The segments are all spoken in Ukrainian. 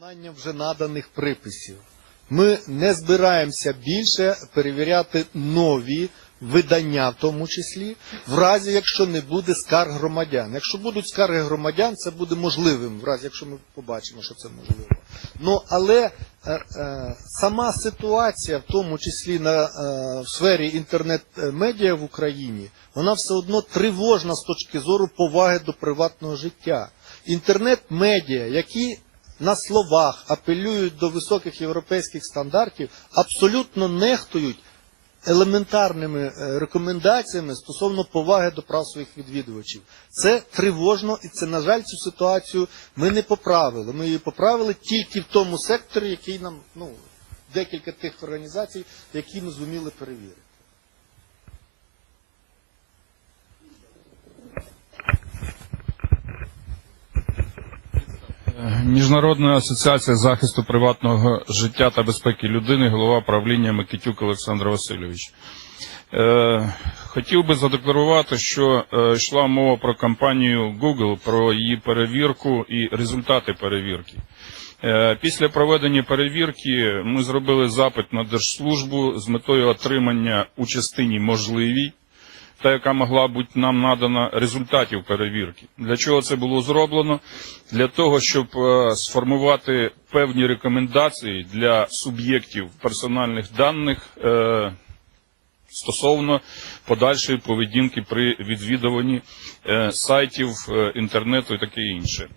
виконання вже наданих приписів. Ми не збираємося більше перевіряти нові видання, в тому числі, в разі, якщо не буде скарг громадян. Якщо будуть скарги громадян, це буде можливим, в разі, якщо ми побачимо, що це можливо. Ну, але е, е, сама ситуація, в тому числі на, е, в сфері інтернет-медіа в Україні, вона все одно тривожна з точки зору поваги до приватного життя. Інтернет-медіа, які на словах апелюють до високих європейських стандартів, абсолютно нехтують елементарними е, рекомендаціями стосовно поваги до прав своїх відвідувачів. Це тривожно, і це, на жаль, цю ситуацію ми не поправили. Ми її поправили тільки в тому секторі, який нам, ну, декілька тих організацій, які ми зуміли перевірити. Міжнародна асоціація захисту приватного життя та безпеки людини, голова правління Микитюк Олександр Васильович. Е, хотів би задекларувати, що е, йшла мова про компанію Google, про її перевірку і результати перевірки. Е, Після проведення перевірки ми зробили запит на держслужбу з метою отримання у частині можливій та яка могла бути нам надана результатів перевірки. Для чого це було зроблено? Для того, щоб е, сформувати певні рекомендації для суб'єктів персональних даних е, стосовно подальшої поведінки при відвідуванні е, сайтів інтернету і таке інше.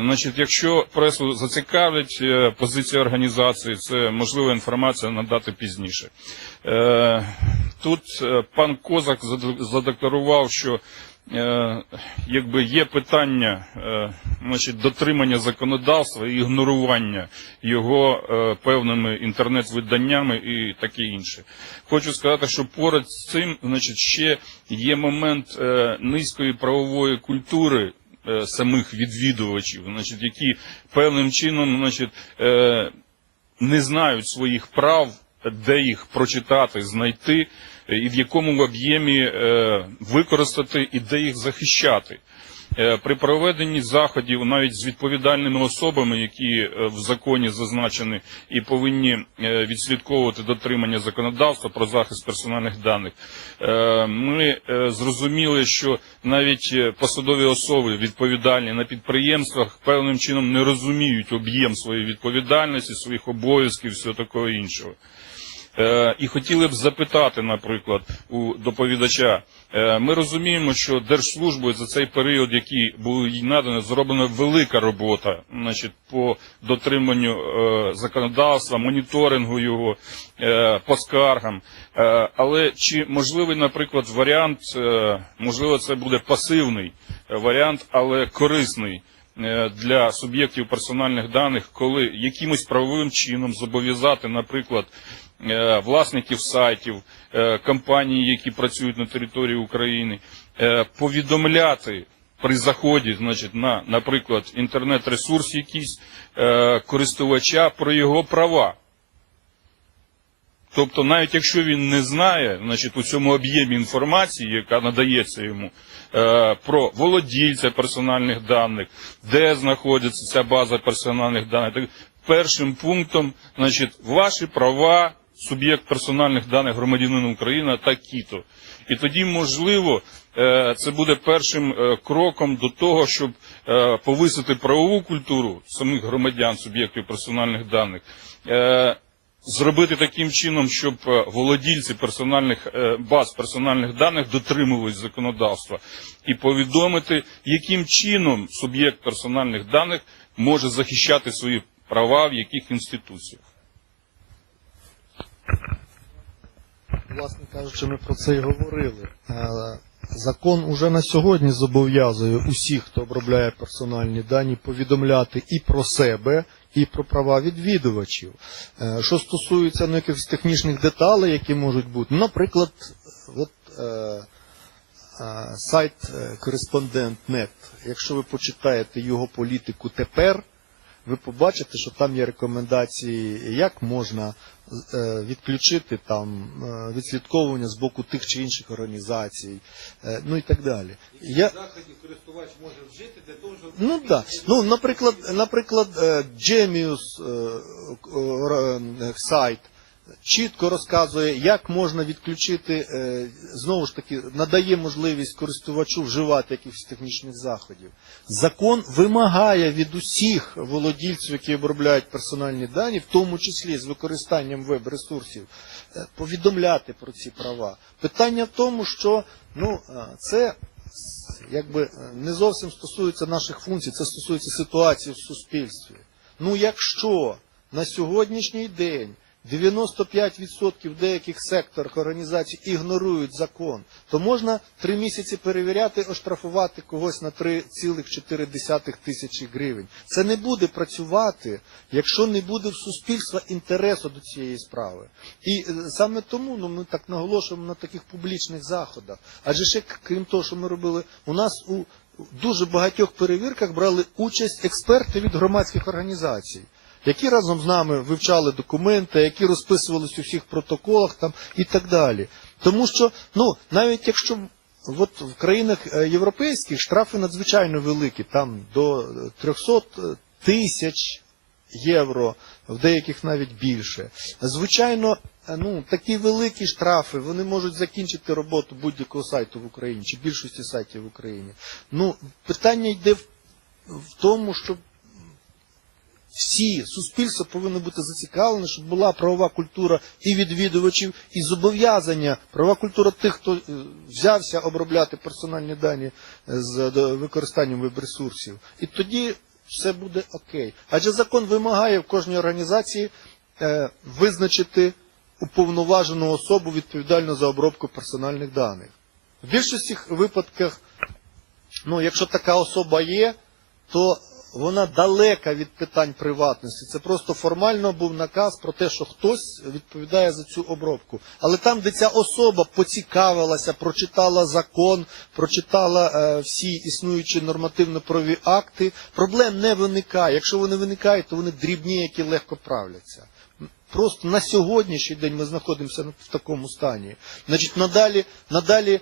Значить, якщо пресу зацікавить позиція організації, це можлива інформація надати пізніше. Тут е, пан Козак зад- задекларував, що е, якби є питання е, значить, дотримання законодавства і ігнорування його певними інтернет-виданнями і таке інше. Хочу сказати, що поряд з цим значить, ще є момент низької правової культури самих відвідувачів, значить, які певним чином значить, не знають своїх прав, де їх прочитати, знайти, е, і в якому об'ємі е, використати і де їх захищати. Е, При проведенні заходів навіть з відповідальними особами, які в законі зазначені і повинні відслідковувати дотримання законодавства про захист персональних даних, ми зрозуміли, що навіть посадові особи відповідальні на підприємствах певним чином не розуміють об'єм своєї відповідальності, своїх обов'язків, всього такого іншого. Е, І хотіли б запитати, наприклад, у доповідача. Е, Ми розуміємо, що держслужбою за цей період, який був їй надано, зроблена велика робота, значить, по дотриманню е, законодавства, моніторингу його, по скаргам. Але чи можливий, наприклад, варіант, можливо, це буде пасивний варіант, але корисний для суб'єктів персональних даних, коли якимось правовим чином зобов'язати, наприклад, власників сайтів, е, компаній, які працюють на території України, е, повідомляти при заході, значить, на, наприклад, інтернет-ресурс якийсь е, користувача про його права. Тобто, навіть якщо він не знає, значить, у цьому об'ємі інформації, яка надається йому, е, про володільця персональних даних, де знаходиться ця база персональних даних, так, першим пунктом, значить, ваші права, суб'єкт персональних даних громадянина України такі-то. І тоді, можливо, е, це буде першим е, кроком до того, щоб е, повисити правову культуру самих громадян, суб'єктів персональних даних. Зробити таким чином, щоб володільці персональних баз персональних даних дотримувались законодавства, і повідомити, яким чином суб'єкт персональних даних може захищати свої права в яких інституціях. Власне кажучи, ми про це і говорили. Е, Закон уже на сьогодні зобов'язує усіх, хто обробляє персональні дані, повідомляти і про себе, і про права відвідувачів. Е, Що стосується ну, якихось технічних деталей, які можуть бути, наприклад, от, е, е, сайт Кореспондент.нет, якщо ви почитаєте його політику тепер, ви побачите, що там є рекомендації, як можна е, відключити там е, відслідковування з боку тих чи інших організацій, е, ну і так далі. Я, заходів користувач може вжити для того, щоб Ну так. Ну, наприклад, наприклад, Genius е, сайт чітко розказує, як можна відключити, е, знову ж таки, надає можливість користувачу вживати якихось технічних заходів. Закон вимагає від усіх володільців, які обробляють персональні дані, в тому числі з використанням веб-ресурсів, е, повідомляти про ці права. Питання в тому, що ну, е, це якби не зовсім стосується наших функцій, це стосується ситуації в суспільстві. Ну якщо на сьогоднішній день 95% в деяких секторах організацій ігнорують закон, то можна три місяці перевіряти, оштрафувати когось на 3,4 тисячі гривень. Це не буде працювати, якщо не буде в суспільства інтересу до цієї справи. І е, саме тому ну, ми так наголошуємо на таких публічних заходах. Адже ще крім того, що ми робили, у нас у дуже багатьох перевірках брали участь експерти від громадських організацій які разом з нами вивчали документи, які розписувалися у всіх протоколах там і так далі. Тому що, ну, навіть якщо от в країнах е, європейських штрафи надзвичайно великі, там до е, 300 тисяч євро, в деяких навіть більше. Звичайно, е, ну, такі великі штрафи, вони можуть закінчити роботу будь-якого сайту в Україні, чи більшості сайтів в Україні. Ну, питання йде в, в тому, щоб всі суспільство повинно бути зацікавлене, щоб була правова культура і відвідувачів, і зобов'язання правова культура тих, хто е, взявся обробляти персональні дані е, з використанням веб-ресурсів. І тоді все буде окей. Адже закон вимагає в кожній організації е, визначити уповноважену особу відповідальну за обробку персональних даних. В більшості випадках, ну, якщо така особа є, то вона далека від питань приватності. Це просто формально був наказ про те, що хтось відповідає за цю обробку. Але там, де ця особа поцікавилася, прочитала закон, прочитала е, всі існуючі нормативно-правові акти, проблем не виникає. Якщо вони виникають, то вони дрібні, які легко правляться. Просто на сьогоднішній день ми знаходимося в такому стані. Значить, надалі, надалі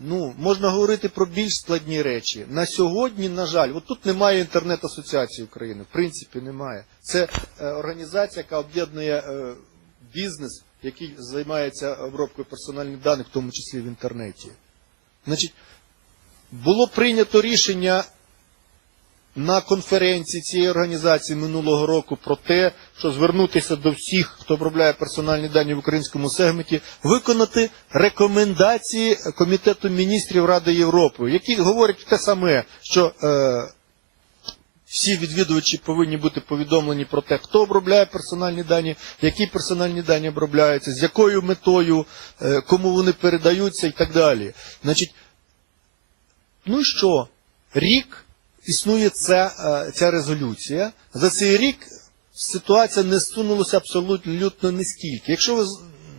ну, можна говорити про більш складні речі. На сьогодні, на жаль, от тут немає інтернет-асоціації України, в принципі, немає. Це е, організація, яка об'єднує е, бізнес, який займається обробкою персональних даних, в тому числі в інтернеті. Значить, було прийнято рішення на конференції цієї організації минулого року про те, що звернутися до всіх, хто обробляє персональні дані в українському сегменті, виконати рекомендації Комітету міністрів Ради Європи, які говорять те саме, що е, всі відвідувачі повинні бути повідомлені про те, хто обробляє персональні дані, які персональні дані обробляються, з якою метою, е, кому вони передаються і так далі. Значить, ну що? Рік існує ця, е, ця резолюція. За цей рік ситуація не сунулася абсолютно нискільки. Якщо ви,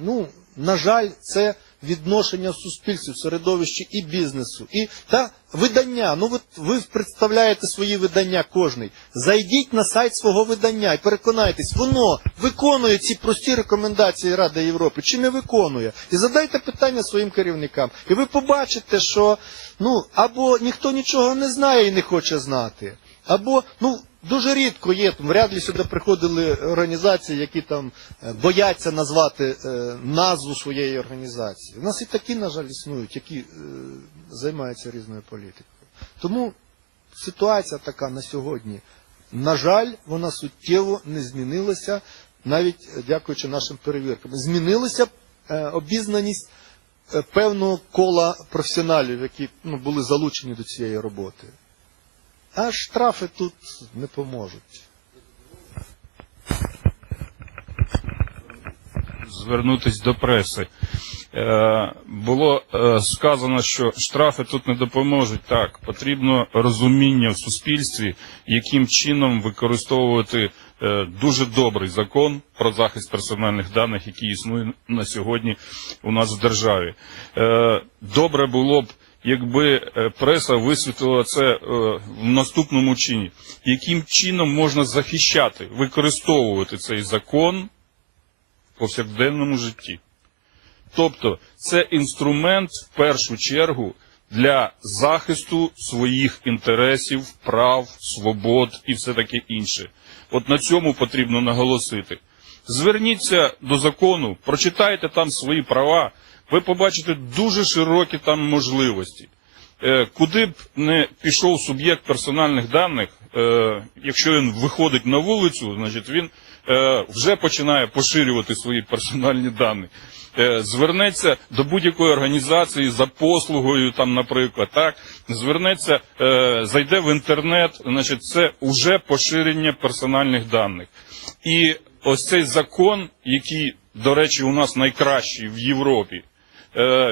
ну, на жаль, це відношення в суспільстві, середовищі і бізнесу, і та видання. Ну, ви, ви представляєте свої видання кожний. Зайдіть на сайт свого видання і переконайтесь, воно виконує ці прості рекомендації Ради Європи чи не виконує. І задайте питання своїм керівникам. І ви побачите, що ну, або ніхто нічого не знає і не хоче знати, або ну. Дуже рідко є, вряд ли сюди приходили організації, які там е, бояться назвати е, назву своєї організації. У нас і такі, на жаль, існують, які е, займаються різною політикою. Тому ситуація така на сьогодні. На жаль, вона суттєво не змінилася, навіть дякуючи нашим перевіркам. Змінилася обізнаність певного кола професіоналів, які ну, були залучені до цієї роботи. А штрафи тут не поможуть. звернутися до преси. Е, було е, сказано, що штрафи тут не допоможуть. Так, потрібно розуміння в суспільстві, яким чином використовувати е, дуже добрий закон про захист персональних даних, який існує на сьогодні у нас в державі. Е, добре було б, якби е, преса висвітлила це е, в наступному чині. Яким чином можна захищати, використовувати цей закон в повсякденному житті? Тобто це інструмент в першу чергу для захисту своїх інтересів, прав, свобод і все таке інше. От на цьому потрібно наголосити. Зверніться до закону, прочитайте там свої права, ви побачите дуже широкі там можливості. Е, Куди б не пішов суб'єкт персональних даних, е, якщо він виходить на вулицю, значить він е, вже починає поширювати свої персональні дані. Звернеться до будь-якої організації за послугою, там, наприклад, так звернеться, зайде в інтернет, значить, це вже поширення персональних даних. І ось цей закон, який, до речі, у нас найкращий в Європі,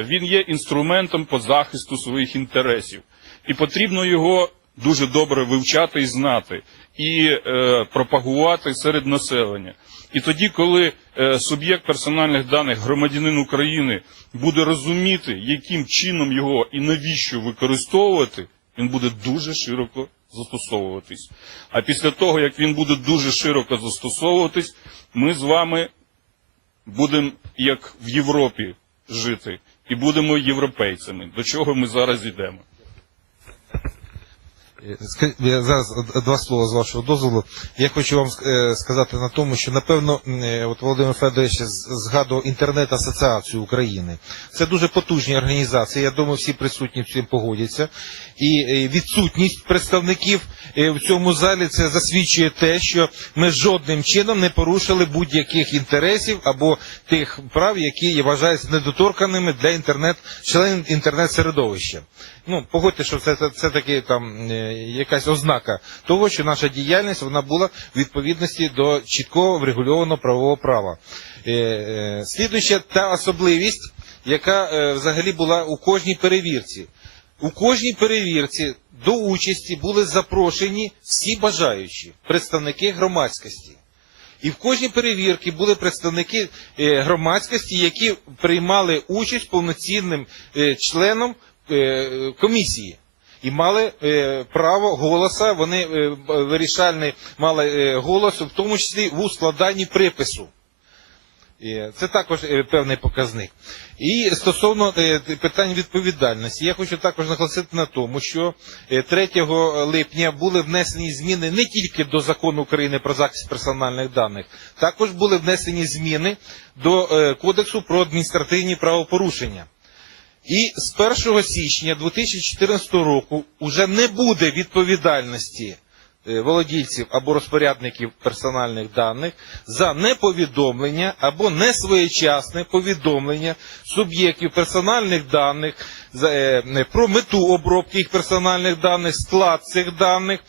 він є інструментом по захисту своїх інтересів. І потрібно його дуже добре вивчати і знати, і е, пропагувати серед населення. І тоді, коли е, суб'єкт персональних даних, громадянин України, буде розуміти, яким чином його і навіщо використовувати, він буде дуже широко застосовуватись. А після того, як він буде дуже широко застосовуватись, ми з вами будемо як в Європі жити і будемо європейцями. До чого ми зараз йдемо? Я зараз два слова з вашого дозволу. Я хочу вам е, сказати на тому, що напевно, е, от Володимир Федорович згадував інтернет-асоціацію України. Це дуже потужні організації. Я думаю, всі присутні цим погодяться. І відсутність представників е, в цьому залі це засвідчує те, що ми жодним чином не порушили будь-яких інтересів або тих прав, які вважаються недоторканими для інтернет членів інтернет-середовища. Ну, погодьте, що це, це, це таки там е, якась ознака того, що наша діяльність вона була в відповідності до чіткого врегульованого правового права. Е, е, слідуюча та особливість, яка е, взагалі була у кожній перевірці. У кожній перевірці до участі були запрошені всі бажаючі представники громадськості. І в кожній перевірці були представники е, громадськості, які приймали участь повноцінним е, членом комісії. І мали е, право голоса, вони е, вирішальний мали е, голос, в тому числі в складанні припису. Е, Це також е, певний показник. І стосовно е, питань відповідальності, я хочу також наголосити на тому, що е, 3 липня були внесені зміни не тільки до закону України про захист персональних даних, також були внесені зміни до е, Кодексу про адміністративні правопорушення. І з 1 січня 2014 року вже не буде відповідальності е, володільців або розпорядників персональних даних за неповідомлення або несвоєчасне повідомлення суб'єктів персональних даних е, про мету обробки їх персональних даних, склад цих даних,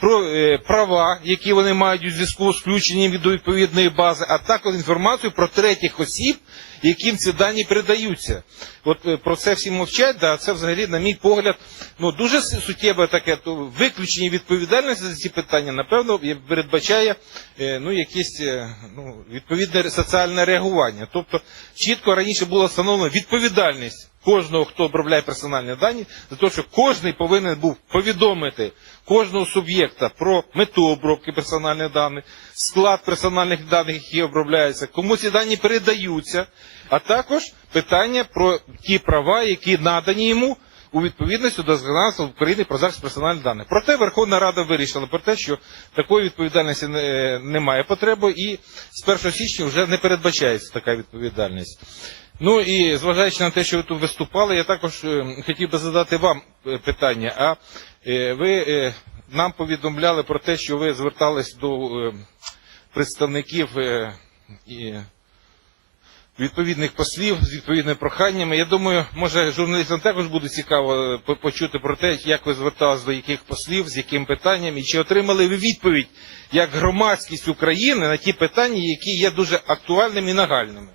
про е, права, які вони мають у зв'язку з включенням до відповідної бази, а також інформацію про третіх осіб, яким ці дані передаються. От е, про це всі мовчать, да, це взагалі, на мій погляд, ну дуже суттєве таке то виключення відповідальності за ці питання, напевно, передбачає е, ну, якесь е, ну, відповідне соціальне реагування. Тобто чітко раніше була встановлена відповідальність кожного, хто обробляє персональні дані, за те, що кожен повинен був повідомити кожного суб'єкта про мету обробки персональних даних, склад персональних даних, які обробляються, кому ці дані передаються, а також питання про ті права, які надані йому у відповідності до законодавства України про захист персональних даних. Проте Верховна Рада вирішила про те, що такої відповідальності немає потреби, і з 1 січня вже не передбачається така відповідальність. Ну і зважаючи на те, що ви тут виступали, я також е, хотів би задати вам е, питання. А е, ви нам повідомляли про те, що ви звертались до представників відповідних послів з відповідними проханнями. Я думаю, може журналістам також буде цікаво почути про те, як ви звертались до яких послів, з яким питанням, і чи отримали ви відповідь як громадськість України на ті питання, які є дуже актуальними і нагальними.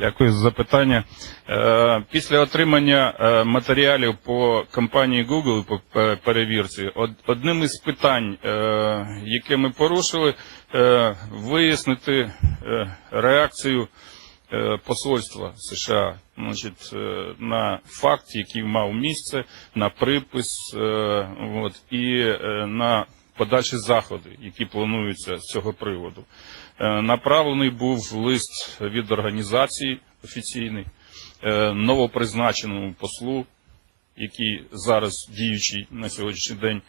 Дякую за запитання. Е, Після отримання е, матеріалів по компанії Google по перевірці, одним із питань, е, яке ми порушили, вияснити реакцію посольства США значить, на факт, який мав місце, на припис от, і на подальші заходи, які плануються з цього приводу. Е, Направлений був лист від організації офіційний е, новопризначеному послу, який зараз діючий на сьогоднішній день